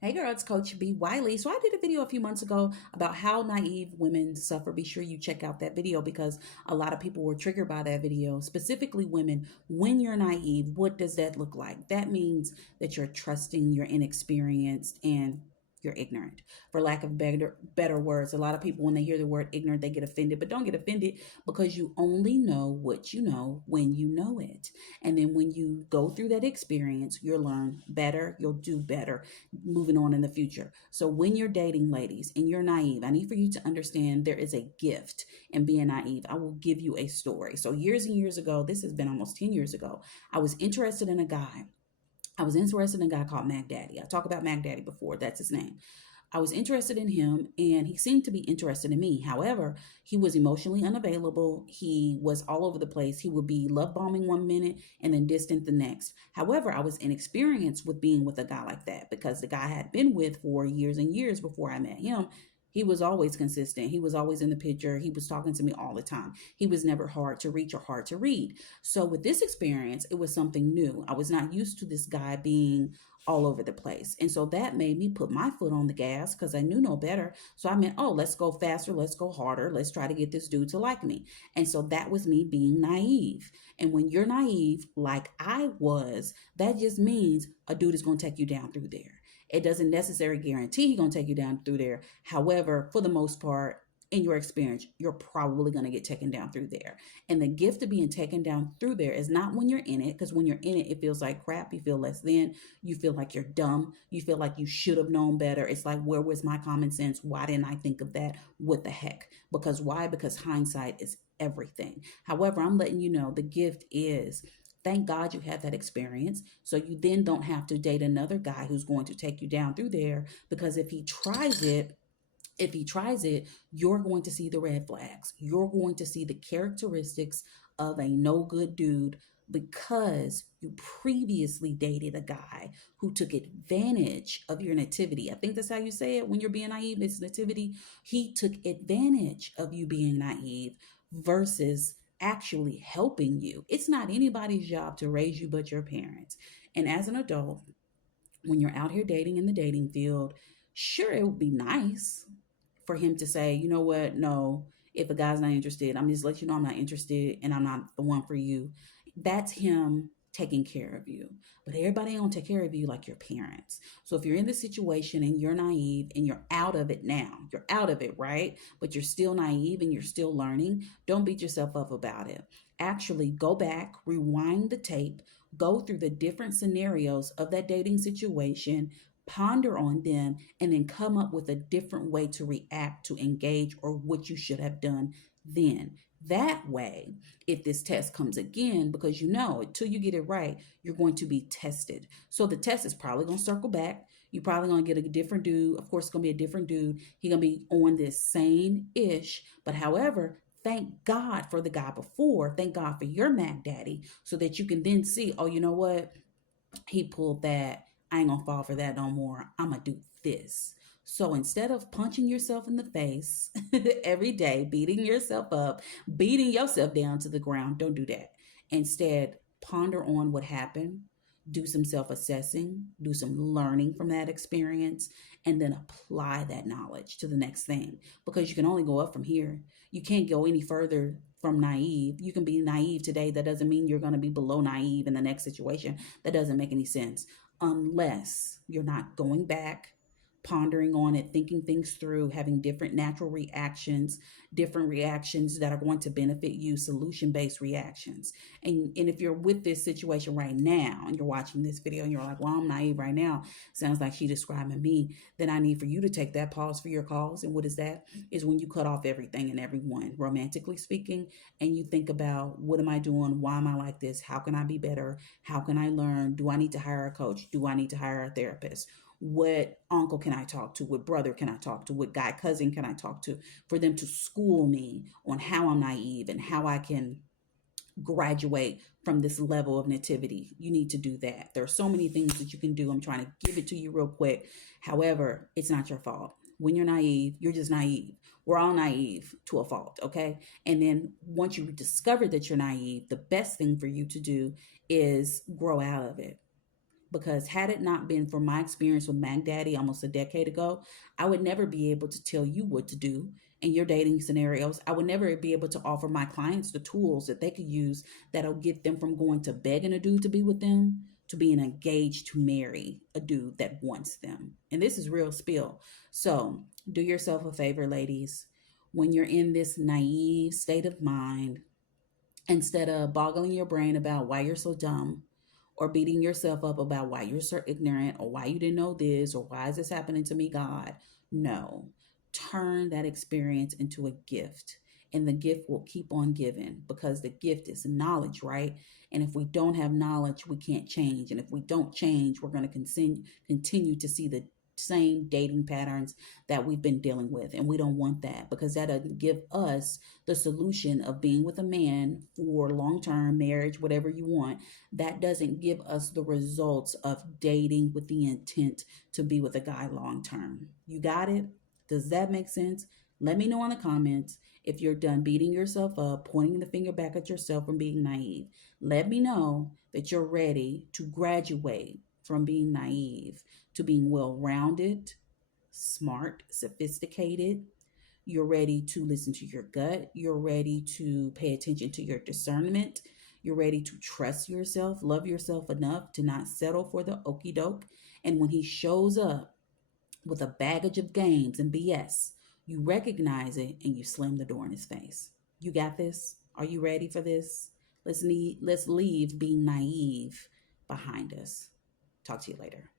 Hey girl, it's Coach B. Wiley. So I did a video a few months ago about how naive women suffer. Be sure you check out that video because a lot of people were triggered by that video, specifically women. When you're naive, what does that look like? That means that you're trusting, you're inexperienced, and you're ignorant. For lack of better words, a lot of people when they hear the word ignorant, they get offended, but don't get offended because you only know what you know when you know it. And then when you go through that experience, you'll learn better, you'll do better moving on in the future. So when you're dating ladies and you're naive, I need for you to understand there is a gift in being naive. I will give you a story. So years and years ago, this has been almost 10 years ago, I was interested in a guy. I was interested in a guy called Mac Daddy. I talked about Mac Daddy before. That's his name. I was interested in him and he seemed to be interested in me. However, he was emotionally unavailable. He was all over the place. He would be love bombing one minute and then distant the next. However, I was inexperienced with being with a guy like that because the guy I had been with for years and years before I met him. He was always consistent. He was always in the picture. He was talking to me all the time. He was never hard to reach or hard to read. So, with this experience, it was something new. I was not used to this guy being all over the place. And so that made me put my foot on the gas because I knew no better. So I meant, oh, let's go faster, let's go harder, let's try to get this dude to like me. And so that was me being naive. And when you're naive, like I was, that just means a dude is going to take you down through there. It doesn't necessarily guarantee he's going to take you down through there. However, for the most part, in your experience, you're probably going to get taken down through there. And the gift of being taken down through there is not when you're in it, because when you're in it, it feels like crap. You feel less than. You feel like you're dumb. You feel like you should have known better. It's like, where was my common sense? Why didn't I think of that? What the heck? Because why? Because hindsight is everything. However, I'm letting you know the gift is thank God you had that experience. So you then don't have to date another guy who's going to take you down through there because if he tries it, you're going to see the red flags. You're going to see the characteristics of a no good dude because you previously dated a guy who took advantage of your nativity. I think that's how you say it when you're being naive. It's nativity. He took advantage of you being naive versus actually helping you. It's not anybody's job to raise you but your parents. And as an adult, when you're out here dating in the dating field, sure, it would be nice for him to say, you know what, no, if a guy's not interested, I'm just let you know I'm not interested and I'm not the one for you. That's him taking care of you. But everybody ain't gonna take care of you like your parents. So if you're in this situation and you're naive and you're out of it now, you're out of it, right? But you're still naive and you're still learning, don't beat yourself up about it. Actually, go back, rewind the tape, go through the different scenarios of that dating situation, ponder on them, and then come up with a different way to react, to engage, or what you should have done then. That way, if this test comes again, because you know, until you get it right, you're going to be tested. So the test is probably going to circle back. You're probably going to get a different dude. Of course, it's going to be a different dude. He's going to be on this same ish. But however, thank God for the guy before. Thank God for your Mac Daddy so that you can then see, oh, you know what? He pulled that. I ain't gonna fall for that no more. I'm gonna do this. So instead of punching yourself in the face every day, beating yourself up, beating yourself down to the ground, don't do that. Instead, ponder on what happened, do some self assessing, do some learning from that experience, and then apply that knowledge to the next thing because you can only go up from here. You can't go any further from naive. You can be naive today. That doesn't mean you're going to be below naive in the next situation. That doesn't make any sense unless you're not going back, pondering on it, thinking things through, having different natural reactions, different reactions that are going to benefit you, solution based reactions. And if you're with this situation right now and you're watching this video and you're like, well, I'm naive right now, sounds like she describing me, then I need for you to take that pause for your cause. And what is that? Is when you cut off everything and everyone, romantically speaking, and you think about what am I doing? Why am I like this? How can I be better? How can I learn? Do I need to hire a coach? Do I need to hire a therapist? What uncle can I talk to? What brother can I talk to? What guy cousin can I talk to for them to school me on how I'm naive and how I can graduate from this level of nativity? You need to do that. There are so many things that you can do. I'm trying to give it to you real quick. However, it's not your fault. When you're naive, you're just naive. We're all naive to a fault, okay? And then once you discover that you're naive, the best thing for you to do is grow out of it. Because had it not been for my experience with Mac Daddy almost a decade ago, I would never be able to tell you what to do in your dating scenarios. I would never be able to offer my clients the tools that they could use that'll get them from going to begging a dude to be with them to being engaged to marry a dude that wants them. And this is real spill. So do yourself a favor, ladies. When you're in this naive state of mind, instead of boggling your brain about why you're so dumb or beating yourself up about why you're so ignorant or why you didn't know this or why is this happening to me, God, no. Turn that experience into a gift, and the gift will keep on giving because the gift is knowledge, right? And if we don't have knowledge, we can't change. And if we don't change, we're going to continue to see the same dating patterns that we've been dealing with. And we don't want that because that doesn't give us the solution of being with a man for long term marriage, whatever you want. That doesn't give us the results of dating with the intent to be with a guy long term. You got it? Does that make sense? Let me know in the comments if you're done beating yourself up, pointing the finger back at yourself and being naive. Let me know that you're ready to graduate from being naive to being well rounded, smart, sophisticated. You're ready to listen to your gut. You're ready to pay attention to your discernment. You're ready to trust yourself, love yourself enough to not settle for the okey doke. And when he shows up with a baggage of games and BS, you recognize it and you slam the door in his face. You got this? Are you ready for this? Let's leave being naive behind us. Talk to you later.